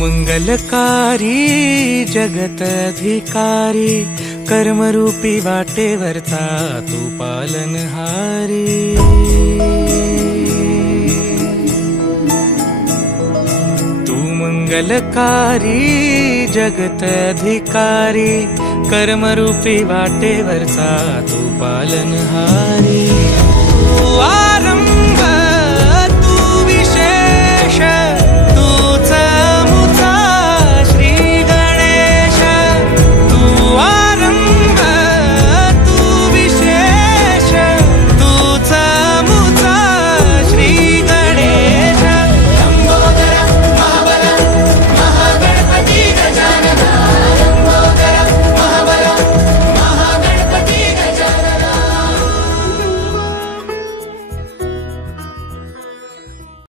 मंगलकारी जगत अधिकारी, कर्मरूपी वाटेवरचा तू पालनहारी। तू मंगलकारी जगत अधिकारी, कर्मरूपी वाटेवरचा तू पालनहारी।